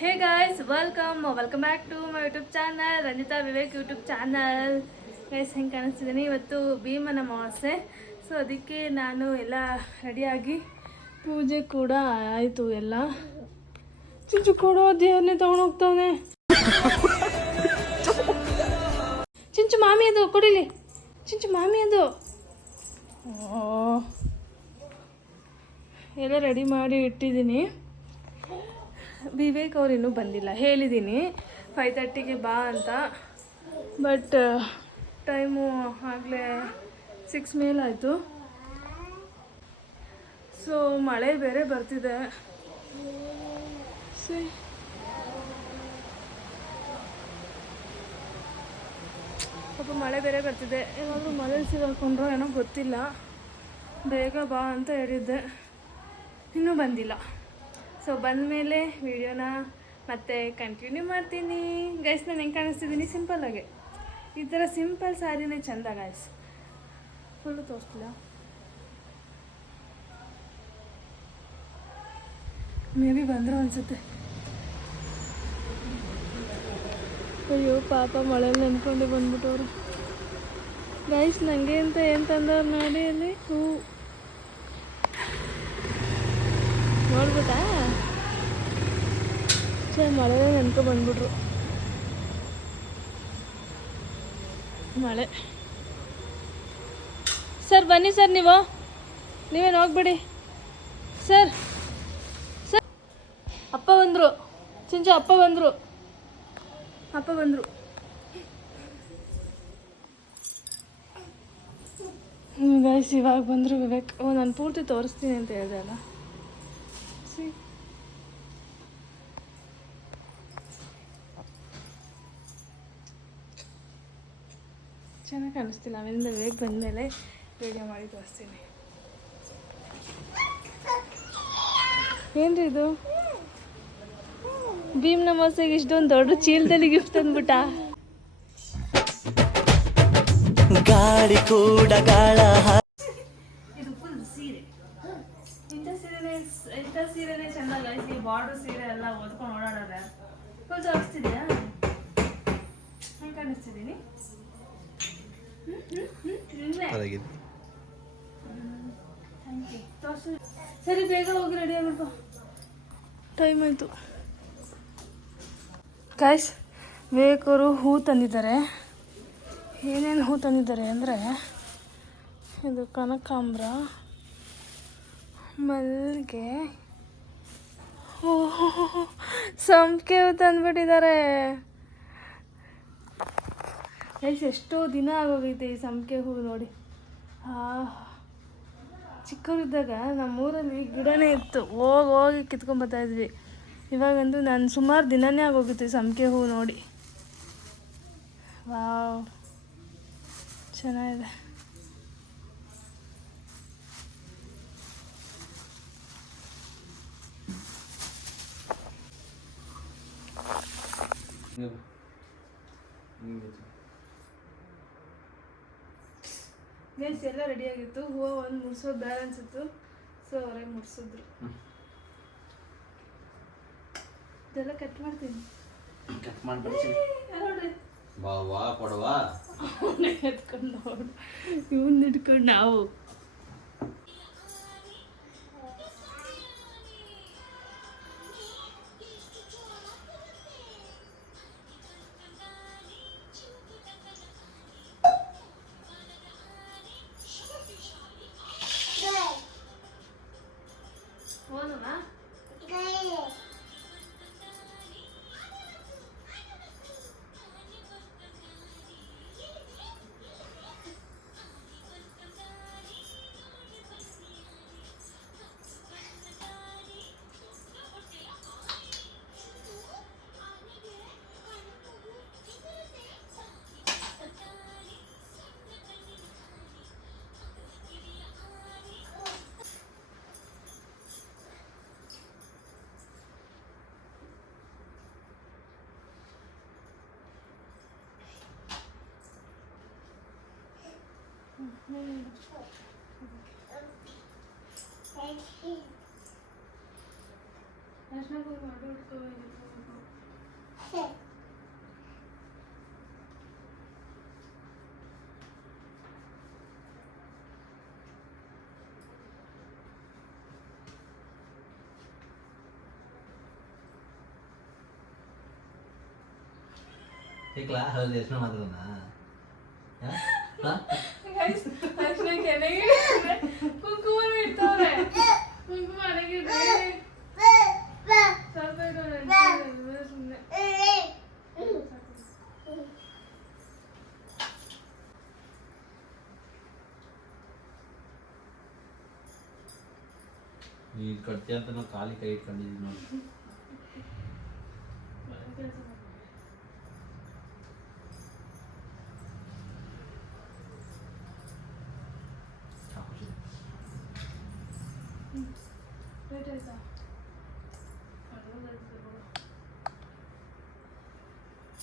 Hey guys welcome back to my YouTube channel Ranjitha Vivek YouTube channel. Guys ಹೆಂಗೆ ಕಾಣಿಸ್ತಿದ್ದೀನಿ, ಇವತ್ತು ಭೀಮನ ಅಮಾವಾಸ್ಯೆ. ಸೊ ಅದಕ್ಕೆ ನಾನು ಎಲ್ಲ ರೆಡಿಯಾಗಿ ಪೂಜೆ ಕೂಡ ಆಯಿತು ಎಲ್ಲ. ಚಿಂಚು ಕೊಡೋ ದೇವ್ರನ್ನೇ ತೊಗೊಂಡೋಗ್ತಾವನೆ. ಚಿಂಚು ಮಾಮಿ ಅದು ಕೊಡಿಲಿ, ಚಿಂಚು ಮಾಮಿ ಅದು. ಎಲ್ಲ ರೆಡಿ ಮಾಡಿ ಇಟ್ಟಿದ್ದೀನಿ. ವಿವೇಕ್ ಅವ್ರು ಇನ್ನೂ ಬಂದಿಲ್ಲ. ಹೇಳಿದ್ದೀನಿ 5:30ಗೆ ಬಾ ಅಂತ, ಬಟ್ ಟೈಮು ಆಗಲೇ 6 ಮೇಲಾಯಿತು. ಸೊ ಮಳೆ ಬೇರೆ ಬರ್ತಿದೆ. ಸ್ವಲ್ಪ ಮಳೆ ಬೇರೆ ಬರ್ತಿದೆ. ಏನಾದರೂ ಮಳೆ ಸಿಗಾಕೊಂಡ್ರೋ ಏನೋ ಗೊತ್ತಿಲ್ಲ. ಬೇಗ ಬಾ ಅಂತ ಹೇಳಿದ್ದೆ, ಇನ್ನೂ ಬಂದಿಲ್ಲ. ಸೊ ಬಂದಮೇಲೆ ವಿಡಿಯೋನ ಮತ್ತೆ ಕಂಟಿನ್ಯೂ ಮಾಡ್ತೀನಿ. ಗೈಸ್ ನಾನು ಹೆಂಗೆ ಕಾಣಿಸ್ತಿದ್ದೀನಿ ಸಿಂಪಲ್ಲಾಗೆ. ಈ ಥರ ಸಿಂಪಲ್ ಸ್ಯಾರಿನೇ ಚೆಂದ ಗೈಸ್. ಫುಲ್ಲು ತೋರಿಸ್ತಿಲ್ಲ. ಮೇ ಬಿ ಬಂದರು ಅನಿಸುತ್ತೆ. ಅಯ್ಯೋ ಪಾಪ ಮಳೆಯಲ್ಲಿ ನೆನ್ಕೊಂಡು ಬಂದ್ಬಿಟ್ಟವ್ರು. ಗೈಸ್ ನನಗೆ ಅಂತ ಏನು ತಂದವ್ರು ನೋಡಿ ಅಲ್ಲಿ ಹೂ ನೋಡ್ಬಿಟ್ಟಾ. ಸರ್ ಮಳೆ ನೆನ್ಕೊ ಬಂದ್ಬಿಟ್ರು. ಮಳೆ ಸರ್ ಬನ್ನಿ ಸರ್, ನೀವೇನು ಹೋಗ್ಬಿಡಿ ಸರ್. ಸರ್ ಅಪ್ಪ ಬಂದರು, ಚಿಂಚು ಅಪ್ಪ ಬಂದರು. ಗೈಸ್ ಇವಾಗ ಬಂದರು ವಿವೇಕ್. ನಾನು ಪೂರ್ತಿ ತೋರಿಸ್ತೀನಿ ಅಂತ ಹೇಳಿದೆ ಅಲ್ಲ. ಚೆನ್ನಾಗಿ ಕಾಣಿಸ್ತಿಲ್ಲ. ಆಮೇಲಿಂದ ವಿವೇಕ್ ಬಂದಮೇಲೆ ವಿಡಿಯೋ ಮಾಡಿ ತೋರಿಸ್ತೀನಿ. ಏನ್ರಿ ಇದು? ಭೀಮ್ ನಮಾಸೆಗೆ ಇಷ್ಟೊಂದು ದೊಡ್ಡ ಚೀಲದಲ್ಲಿ ಗಿಫ್ಟ್ ತಂದ್ಬಿಟ್ಟ. ಗಾಳಿ ಕೂಡ ಗಾಳ. ಇದು ಫುಲ್ ಸೀರೆ. ಇಂಥ ಸೀರೆನೇ ಚೆಂದ ಗೈಸ್. ಈ ಬಾರ್ಡರ್ ಸೀರೆ ಎಲ್ಲ ಓದ್ಕೊಂಡು ಓಡಾಡೋದೆ ಫುಲ್ ತೋರಿಸ್ತಿದ್ಯಾ? ಹೆಂಗೆ ಕಾಣಿಸ್ತಿದ್ದೀನಿ? ಸರಿ ಬೇಗ ಹೋಗಿ ರೆಡಿ ಆಗ್ಬಿಟ್ಟು, ಟೈಮ್ ಆಯಿತು. ಗೈಸ್ ವಿವೇಕವರು ಹೂ ತಂದಿದ್ದಾರೆ. ಏನೇನು ಹೂ ತಂದಿದ್ದಾರೆ ಅಂದರೆ ಇದು ಕನಕಾಂಬ್ರ, ಮಲ್ಲಿಗೆ, ಸಂಪಿಗೆ ಹೂ ತಂದುಬಿಟ್ಟಿದ್ದಾರೆ. ಗೈಸ್ ಎಷ್ಟೋ ದಿನ ಆಗೋಗೈತೆ ಈ ಸಂಪಿಗೆ ಹೂ ನೋಡಿ. ಚಿಕ್ಕವರಿದ್ದಾಗ ನಮ್ಮೂರಲ್ಲಿ ಗಿಡನೇ ಇತ್ತು, ಹೋಗಿ ಕಿತ್ಕೊಂಬರ್ತಾಯಿದ್ವಿ. ಇವಾಗಂದು ನಾನು ಸುಮಾರು ದಿನನೇ ಆಗೋಗಿತ್ತು ಈ ಸಂಪಿಗೆ ಹೂ ನೋಡಿ. ವಾವ್ ಚೆನ್ನಾಗಿದೆ. ಗೈಸ್ ಎಲ್ಲ ರೆಡಿಯಾಗಿತ್ತು. ಹೂವು ಒಂದು ಮುಡ್ಸೋದು ಬ್ಯಾಲೆನ್ಸ್ ಇತ್ತು. ಸೊ ಅವರೇ ಮುಡ್ಸಿದ್ರು. ಇದೆಲ್ಲ ಕಟ್ ಮಾಡ್ತೀನಿ. ಎತ್ಕೊಂಡು ನೋಡು, ಇವನ್ ಹಿಡ್ಕೊಂಡು ನಾವು There's no good water to ಏಕ್ಲಾ ಹೌದು ಎಷ್ಟು ಮಾತಾಡೋಣ ಕುಂಕುಮ ಇಡ್ತವ್ರೆ ಕುಂಕುಮ ಅಡಗಿಡ್ರಿ ಸುಮ್ಮನೆ ನೀನು ಕಟ್ತೀಯ ಅಂತ ನಾವು ಖಾಲಿ ಕೈ ಇಟ್ಕೊಂಡಿದ್ದೀವಿ ನೋಡಿ.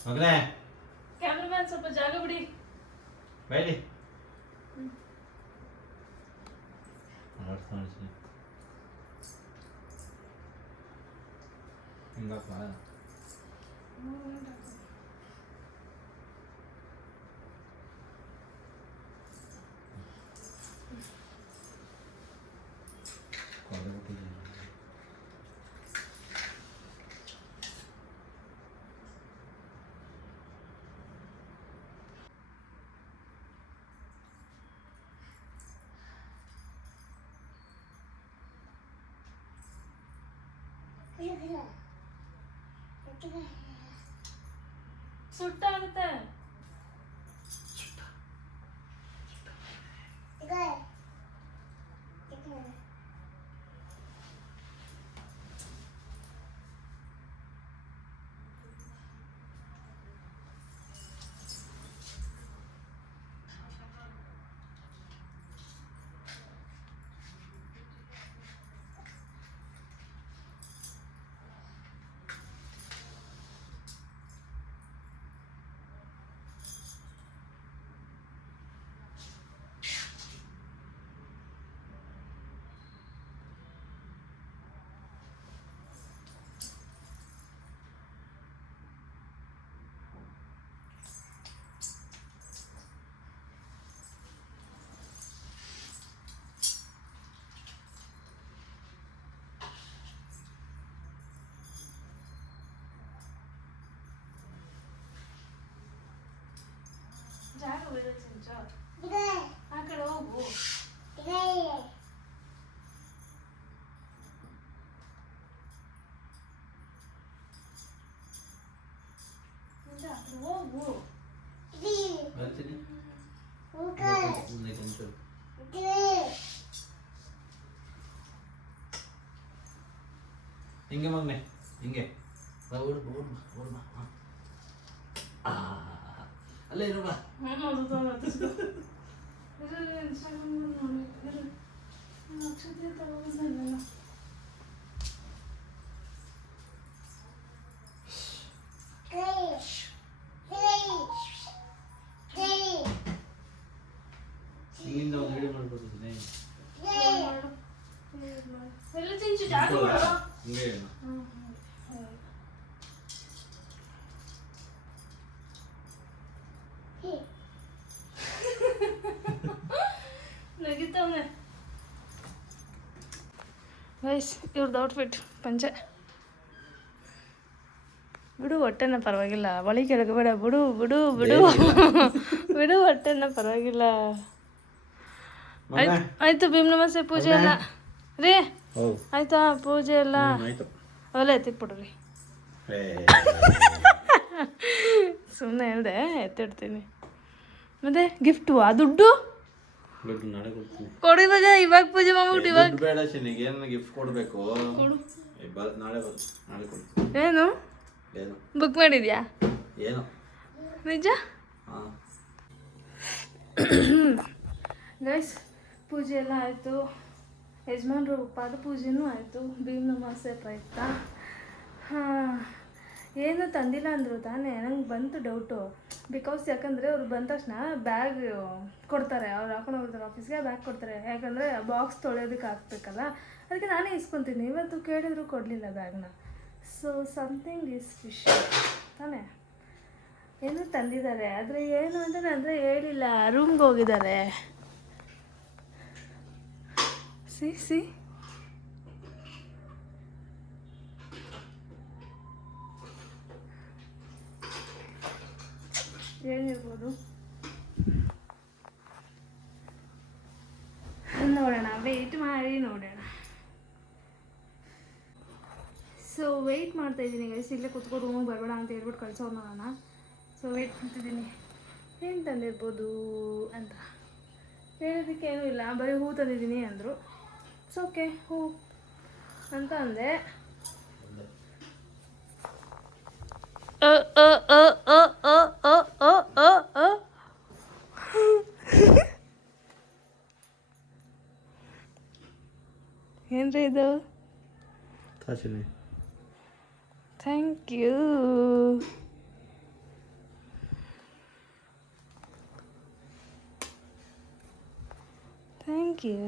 ಮಗನೇ ಕ್ಯಾಮ್ರಾಮ್ಯಾನ್ ಸ್ವಲ್ಪ ಜಾಗ ಬಿಡಿ. ಬೈಲಿ ಹಿಂಗಪ್ಪ ಸುಟ್ಟಾಗುತ್ತೆ. ಜಾಗ ಬೇರೆ ಚಂಚ ಆ ಕಡೆ ಹೋಗು. ಹೋಗು. ಹಿಂಗೆ ಮಗನೆ ಹಿಂಗೆ ಅಲ್ಲೇ ಇರು ಬಾ. ಹಿಂಗಿಂದ ಒಂದು ವಿಡಿಯೋ ಮಾಡ್ಕೊಡ್ತೀನಿ. ಎಲ್ಲ ಚಿಂಚು ಜಾಗ ಮಾಡು. ಹಿಂಗೆ ನಗಿತವನೆ. ಗೈಸ್ ಇವ್ರದ್ದು ಔಟ್ಫಿಟ್ ಪಂಚೆ. ಬಿಡು ಹೊಟ್ಟೆನ ಪರವಾಗಿಲ್ಲ, ಬಳಿ ಕೆಳಗೆ ಬೇಡ. ಬಿಡು ಬಿಡು ಬಿಡು ಬಿಡು ಹೊಟ್ಟೆನ ಪರವಾಗಿಲ್ಲ. ಆಯ್ತು ಭೀಮ್ ನಮಸ್ತೆ ಪೂಜೆ ಎಲ್ಲ ರೀ ಆಯ್ತಾ? ಪೂಜೆ ಎಲ್ಲ ಅವೆಲ್ಲ ಎತ್ತಿಟ್ಬಿಡ್ರಿ. ಸುಮ್ಮನೆ ಹೇಳ್ದೆ ಎತ್ತಿಡ್ತೀನಿ. ಮತ್ತೆ ಗಿಫ್ಟು ಆ ದುಡ್ಡು ಕೊಡು ಇವಾಗ ಪೂಜೆ ಮಾಡ್ಬಿಟ್ಟು ಇವಾಗ ಬೇಡ ಶನಿಗೆ ಏನು ಗಿಫ್ಟ್ ಕೊಡಬೇಕು. ನಾಳೆ ಕೊಡು. ಏನು ಬುಕ್ ಮಾಡಿದ್ಯಾ? ಏನು ನಿಜ? ಗೈಸ್ ಪೂಜೆ ಎಲ್ಲ ಆಯಿತು. ಯಜಮಾನ್ರು ಪಾದ ಪೂಜೆನೂ ಆಯಿತು. ಭೀಮ್ ನಮಾಸೆ ಪ್ರಯುಕ್ತ. ಏನು ತಂದಿಲ್ಲ ಅಂದರು ತಾನೇ. ನಂಗೆ ಬಂತು ಡೌಟು. ಬಿಕಾಸ್ ಯಾಕಂದರೆ ಅವ್ರು ಬಂದ ತಕ್ಷಣ ಬ್ಯಾಗ್ ಕೊಡ್ತಾರೆ. ಅವ್ರು ಹಾಕೊಂಡು ಹೋಗ್ತಾರೆ ಆಫೀಸ್ಗೆ, ಬ್ಯಾಗ್ ಕೊಡ್ತಾರೆ. ಯಾಕಂದರೆ ಬಾಕ್ಸ್ ತೊಳೆಯೋದಕ್ಕೆ ಹಾಕ್ಬೇಕಲ್ಲ, ಅದಕ್ಕೆ ನಾನೇ ಇಸ್ಕೊತೀನಿ. ಇವತ್ತು ಕೇಳಿದ್ರು ಕೊಡಲಿಲ್ಲ ಬ್ಯಾಗ್ನ. So something is fish. ತಾನೇ ಏನು ತಂದಿದ್ದಾರೆ, ಆದರೆ ಏನು ಅಂದರೆ ಹೇಳಿಲ್ಲ, ರೂಮ್ಗೆ ಹೋಗಿದ್ದಾರೆ. ಸಿ ಏನಿರ್ಬೋದು ನೋಡೋಣ, ವೆಯ್ಟ್ ಮಾಡಿ ನೋಡೋಣ. ಸೊ ವೆಯ್ಟ್ ಮಾಡ್ತಾಯಿದ್ದೀನಿ ಗೈಸ್, ಇಲ್ಲೇ ಕುತ್ಕೋ, ರೂಮಿಗೆ ಬರಬೇಡ ಅಂತ ಹೇಳ್ಬಿಟ್ಟು ಕಳ್ಸೋರು ನೋಡೋಣ. ಸೊ ವೆಯ್ಟ್ ಮಾಡ್ತಿದ್ದೀನಿ, ಏನು ತಂದಿರ್ಬೋದು ಅಂತ. ಹೇಳೋದಕ್ಕೆ ಏನೂ ಇಲ್ಲ, ಬರೀ ಹೂ ತಂದಿದ್ದೀನಿ ಅಂದರು. ಇಟ್ಸ್ ಓಕೆ, ಹೂ ಅಂತ ಅಂದೆ. ಏನ್ರಿ ಇದು? Thank you. Thank you.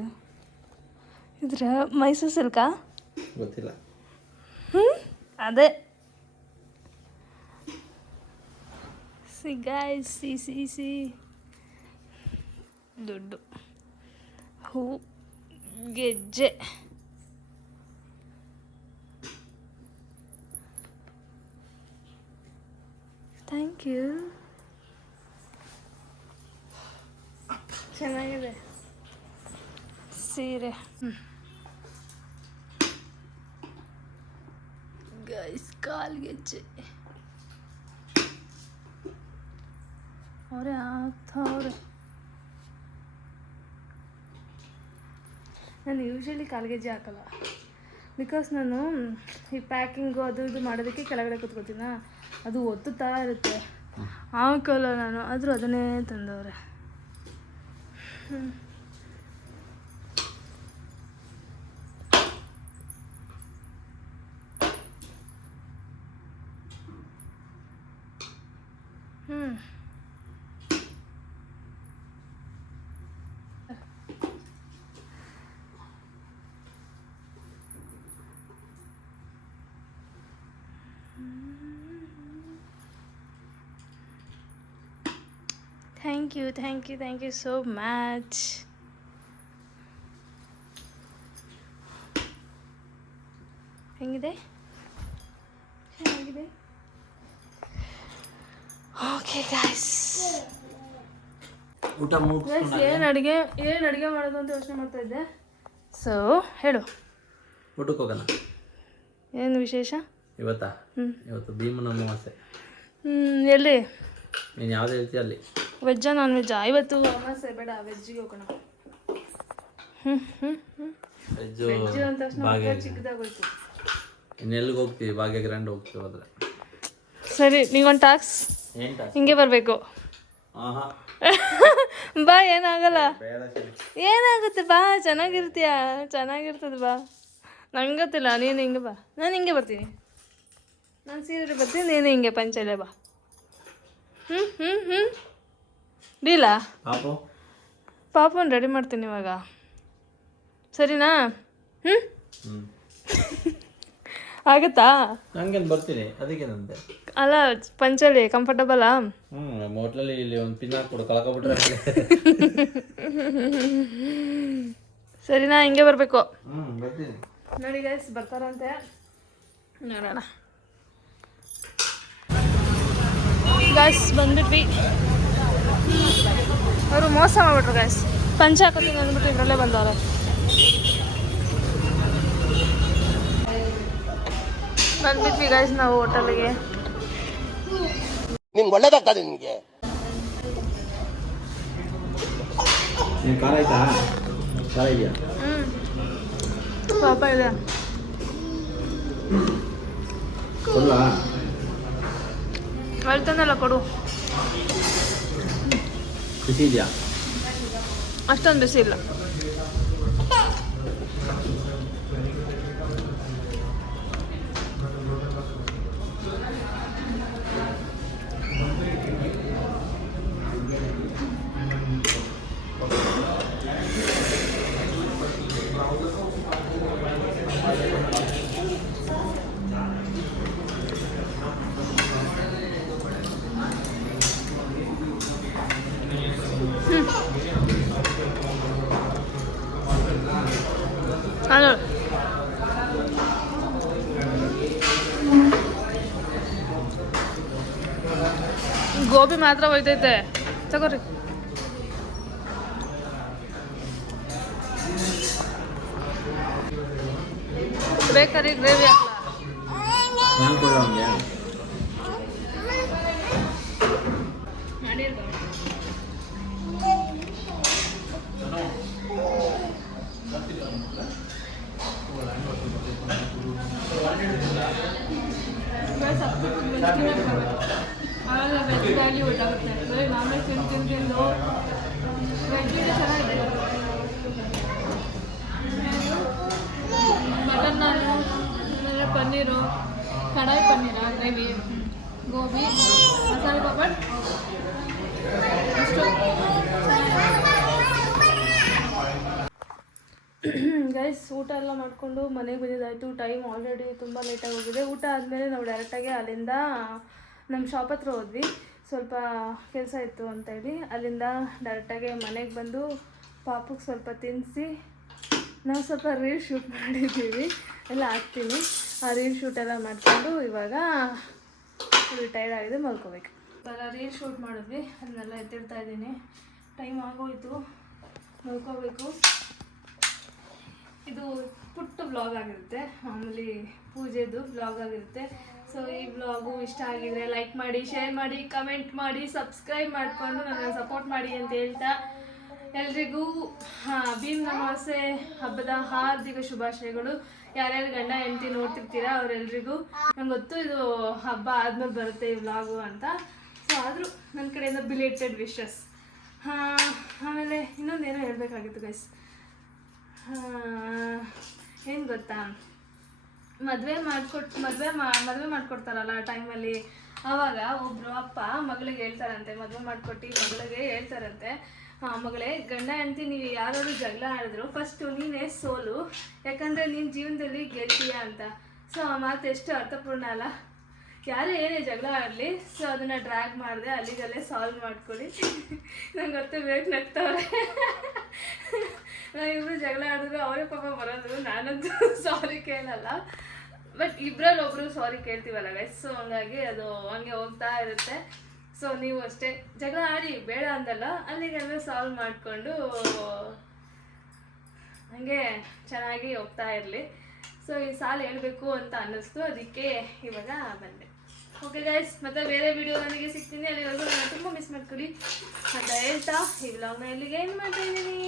ಇದ್ರ ಮೈಸೂರು ಸಿಲ್ಕಾ? ಗೊತ್ತಿಲ್ಲ. ಅದೇ ಗಾಯ್ಸ್, ಸಿ ದುಡ್ಡು, ಹೂ, ಗೆಜ್ಜೆ. Thank you. ಚೆನ್ನಾಗಿದೆ ಸೀರೆ. ಗೈಸ್ ಕಾಲ್ಗೆಜ್ಜೆ ಅವರೇ ಆಗ್ತವ್ರೆ. ನಾನು ಯೂಶ್ವಲಿ ಕಾಲ್ಗೆಜ್ಜೆ ಹಾಕಲ್ಲ, ಬಿಕಾಸ್ ನಾನು ಈ ಪ್ಯಾಕಿಂಗು ಅದು ಇದು ಮಾಡೋದಕ್ಕೆ ಕೆಳಗಡೆ ಕೂತ್ಕೋತೀನ, ಅದು ಒತ್ತುತ್ತಾ ಇರುತ್ತೆ, ಹಾಕಲ್ಲ ನಾನು. ಆದರೂ ಅದನ್ನೇ ತಂದವ್ರೆ. Thank you so much. ಹೆಂಗಿದೆ? ಚೆನ್ನಾಗಿದೆ. ಓಕೆ ಗಾಯ್ಸ್, ಊಟ ಮುಗಿಸ್ಕೊಂಡು ಏನು ಅಡುಗೆ ಮಾಡೋದು ಅಂತ ಯೋಚನೆ ಮಾಡ್ತಾ ಇದ್ದೆ. ಸೊ ಹೇಳು, ಊಟಕ್ಕೆ ಹೋಗೋಣ. ಏನು ವಿಶೇಷ ಇವತ್ತಾ? ಇವತ್ತು ಭೀಮನ ಅಮಾವಾಸ್ಯೆ. ಎಲ್ಲಿ? ನೀನು ಯಾವ್ದು ಹೇಳ್ತೀಯ ಅಲ್ಲಿ. ವೆಜ್ಜಾ ನಾನ್ ವೆಜ್ಜಾ? ಇವತ್ತು ಅಮಾವಾಸ್ಯೆ, ಬೇಡ ವೆಜ್ಜಿಗೆ ಹೋಗೋಣ. ವೆಜ್ ಅಂತ ತಕ್ಷಣ ಚಿಕ್ಕದಾಗೋಯ್ತು. ಇನ್ನೆಲ್ಲಿಗೆ ಹೋಗ್ತೀವಿ? ಭಾಗ್ಯ ಗ್ರ್ಯಾಂಡ್ ಹೋಗ್ತೀವಿ ಹೋದ್ರೆ. ಸರಿ, ನೀವೊಂದು ಟಾಕ್ಸ್ ಹಿಂಗೆ ಬರಬೇಕು. ಬಾ, ಏನಾಗಲ್ಲ, ಏನಾಗುತ್ತೆ, ಬಾ, ಚೆನ್ನಾಗಿರ್ತದೆ, ಬಾ. ನಂಗೆ ಗೊತ್ತಿಲ್ಲ, ನೀನು ಹಿಂಗೆ ಬಾ, ನಾನು ಹಿಂಗೆ ಬರ್ತೀನಿ. ನಾನು ಸೀರೆ ಬರ್ತೀನಿ, ನೀನು ಹಿಂಗೆ ಪಂಚಲೆ ಬಾ. ಡೀಲಾ? ಪಾಪನ್ ರೆಡಿ ಮಾಡ್ತೀನಿ ಇವಾಗ, ಸರಿನಾ? ಆಗುತ್ತಾ? ನಂಗೇನು ಬರ್ತೀನಿ, ಅದಕ್ಕೇನಂತೆ. ಅಲ್ಲ, ಪಂಚಲಿ ಕಂಫರ್ಟಬಲಾ? ಹೋಟ್ಲಲ್ಲಿ ಇಲ್ಲಿ ಒಂದು ಪಿನ್ ಹಾಕ್ಬಿಡು, ಕಳ್ಕೊಬಿಟ್ರೆ. ಸರಿನಾ? ಹಿಂಗೆ ಬರಬೇಕು. ಬರ್ತೀನಿ. ನೋಡಿ ಗೈಸ್, ಬರ್ತಾರಂತೆ, ನೋಡೋಣ. ಗೈಸ್ ಬಂದ್ಬಿಟ್ವಿ. ಅವರು ಮೋಸ ಮಾಡ್ಬಿಟ್ರು ಗೈಸ್. ಪಂಚ ಹಾಕೋತೀನಿ ಅಂದ್ಬಿಟ್ಟು ಇದರಲ್ಲೇ ಬಂದವ್ರೆ. ಬಂದ್ಬಿಟ್ವಿ ಗೈಸ್ ನಾವು ಹೋಟೆಲ್ಗೆ. ನಿಮ್ಗೆ ಒಳ್ಳೇದಾಗ್ತದೆ ನಿಮಗೆ. ಖಾರ ಆಯ್ತಾ? ಖಾರ ಇದೆಯಾ? ಪಾಪ ಇದೆ. ಹೇಳ್ತಾನಲ್ಲ ಕೊಡು. ಬಿಸಿ ಇದೆಯಾ? ಅಷ್ಟೊಂದು ಬಿಸಿ ಇಲ್ಲ. ಗೋಬಿ ಮಾತ್ರ ಹೋಯ್ತೈತೆ ತಗೋರಿ. Bakery gravy ಹಾಕ್ಲಾ? ಆವಾಗ ವೆಜ್ ವ್ಯಾಲ್ಯೂ ಗೊತ್ತಾಗುತ್ತೆ. ಬರೀ ನಾನ್ ವೆಜ್ ತಿಂದು ವೆಜ್ಜಿಗೆ ಚೆನ್ನಾಗಿದೆ. ಬಟರ್ ನಾನು ಆಮೇಲೆ ಪನ್ನೀರು, ಕಡಾಯಿ ಪನ್ನೀರ ಗ್ರೇವಿ, ಗೋಬಿ, ಮಸಾಲೆ ಪಾಪಡ್ ಇಷ್ಟು. ಗೈಸ್ ಊಟ ಎಲ್ಲ ಮಾಡಿಕೊಂಡು ಮನೆಗೆ ಬಂದಿದ್ದಾಯಿತು. ಟೈಮ್ ಆಲ್ರೆಡಿ ತುಂಬ ಲೇಟಾಗಿ ಹೋಗಿದೆ. ಊಟ ಆದಮೇಲೆ ನಾವು ಡೈರೆಕ್ಟಾಗಿ ಅಲ್ಲಿಂದ ನಮ್ಮ ಶಾಪ್ ಹತ್ರ ಹೋದ್ವಿ. ಸ್ವಲ್ಪ ಕೆಲಸ ಇತ್ತು ಅಂತೇಳಿ ಅಲ್ಲಿಂದ ಡೈರೆಕ್ಟಾಗಿ ಮನೆಗೆ ಬಂದು ಪಾಪಕ್ಕೆ ಸ್ವಲ್ಪ ತಿನ್ನಿಸಿ ನಾವು ಸ್ವಲ್ಪ ರೀಲ್ ಶೂಟ್ ಮಾಡಿದ್ದೀವಿ. ಎಲ್ಲ ಹಾಕ್ತೀನಿ. ಆ ರೀಲ್ ಶೂಟೆಲ್ಲ ಮಾಡಿಕೊಂಡು ಇವಾಗ ಟೈರ್ಡ್ ಆಗಿದೆ, ಮಲ್ಕೋಬೇಕು. ಇವಾಗ ರೀಲ್ ಶೂಟ್ ಮಾಡಿದ್ವಿ, ಅದನ್ನೆಲ್ಲ ಎತ್ತಿಡ್ತಾ ಇದ್ದೀನಿ. ಟೈಮ್ ಆಗೋಯ್ತು, ಮಲ್ಕೋಬೇಕು. ಇದು ಪುಟ್ಟ ವ್ಲಾಗ್ ಆಗಿರುತ್ತೆ, ಮಾಮೂಲಿ ಪೂಜೆದು ವ್ಲಾಗ್ ಆಗಿರುತ್ತೆ. ಸೊ ಈ ವ್ಲಾಗು ಇಷ್ಟ ಆಗಿದ್ರೆ ಲೈಕ್ ಮಾಡಿ, ಶೇರ್ ಮಾಡಿ, ಕಮೆಂಟ್ ಮಾಡಿ, ಸಬ್ಸ್ಕ್ರೈಬ್ ಮಾಡಿಕೊಂಡು ನನ್ನ ಸಪೋರ್ಟ್ ಮಾಡಿ ಅಂತ ಹೇಳ್ತಾ ಎಲ್ರಿಗೂ ಭೀಮ್ ಅಮಾವಾಸ್ಯೆ ಹಬ್ಬದ ಹಾರ್ದಿಕ ಶುಭಾಶಯಗಳು. ಯಾರ್ಯಾರು ಗಂಡ ಹೆಂಡತಿ ನೋಡ್ತಿರ್ತೀರಾ ಅವರೆಲ್ರಿಗೂ ನಂಗೆ ಗೊತ್ತು ಇದು ಹಬ್ಬ ಆದ್ಮೇಲೆ ಬರುತ್ತೆ ಈ ವ್ಲಾಗು ಅಂತ. ಸೊ ಆದರೂ ನನ್ನ ಕಡೆಯಿಂದ ಬಿಲೇಟೆಡ್ ವಿಶಸ್. ಆಮೇಲೆ ಇನ್ನೊಂದೇನೋ ಹೇಳಬೇಕಾಗಿತ್ತು ಗೈಸ್. ಏನು ಗೊತ್ತಾ, ಮದುವೆ ಮಾಡ್ಕೊಡ್ತಾರಲ್ಲ ಆ ಟೈಮಲ್ಲಿ, ಆವಾಗ ಒಬ್ಬರು ಅಪ್ಪ ಮಗಳಿಗೆ ಹೇಳ್ತಾರಂತೆ, ಮದುವೆ ಮಾಡಿಕೊಟ್ಟು ಮಗಳಿಗೆ ಹೇಳ್ತಾರಂತೆ, ಮಗಳೇ ಗಂಡ ಹೆಂಡತಿ ನೀವು ಯಾರಾದ್ರು ಜಗಳ ಆಡಿದ್ರು ಫಸ್ಟು ನೀನೇ ಸೋಲು, ಯಾಕಂದರೆ ನೀನು ಜೀವನದಲ್ಲಿ ಗೆಲ್ತೀಯ ಅಂತ. ಸೊ ಆ ಮಾತು ಎಷ್ಟು ಅರ್ಥಪೂರ್ಣ ಅಲ್ಲ. ಯಾರೇ ಏನೇ ಜಗಳ ಆಡಲಿ, ಸೊ ಅದನ್ನು ಡ್ರ್ಯಾಗ್ ಮಾಡಿದೆ ಅಲ್ಲಿಗಲ್ಲೇ ಸಾಲ್ವ್ ಮಾಡ್ಕೊಳ್ಳಿ. ನಂಗೆ ಗೊತ್ತು ಬೇಕು ನಗ್ತವ್ರೆ. ನಾವಿಬ್ಬರು ಜಗಳ ಆಡಿದ್ರು ಅವರೇ ಪಾಪ ಬರೋದು, ನಾನಂತೂ ಸಾರಿ ಕೇಳಲ್ಲ. ಬಟ್ ಇಬ್ಬರಲ್ಲಿ ಒಬ್ಬರು ಸಾರಿ ಕೇಳ್ತೀವಲ್ಲ ಗೈಸ್. ಸೊ ಹಂಗಾಗಿ ಅದು ಹಂಗೆ ಹೋಗ್ತಾ ಇರುತ್ತೆ. ಸೊ ನೀವು ಅಷ್ಟೇ ಜಗಳ ಆಡಿ ಬೇಡ ಅಂದಲ್ಲ, ಅಲ್ಲಿಗೆಲ್ಲ ಸಾಲ್ವ್ ಮಾಡಿಕೊಂಡು ಹಂಗೆ ಚೆನ್ನಾಗಿ ಹೋಗ್ತಾ ಇರಲಿ. ಸೊ ಈ ಸಾಲು ಹೇಳಬೇಕು ಅಂತ ಅನ್ನಿಸ್ತು, ಅದಕ್ಕೆ ಇವಾಗ ಬಂದೆ. ಓಕೆ ಗೈಸ್, ಮತ್ತೆ ಬೇರೆ ವಿಡಿಯೋ ನನಗೆ ಸಿಗ್ತೀನಿ. ಅಲ್ಲಿವರೆಗೂ ನಾನು ತುಂಬ ಮಿಸ್ ಮಾಡ್ಕೊಳ್ಳಿ ಅಂತ ಹೇಳ್ತಾ ಈ ವ್ಲಾಗ್ನ ಇಲ್ಲಿಗೆ ಏನು ಮಾಡ್ತಾ ಇದ್ದೀನಿ.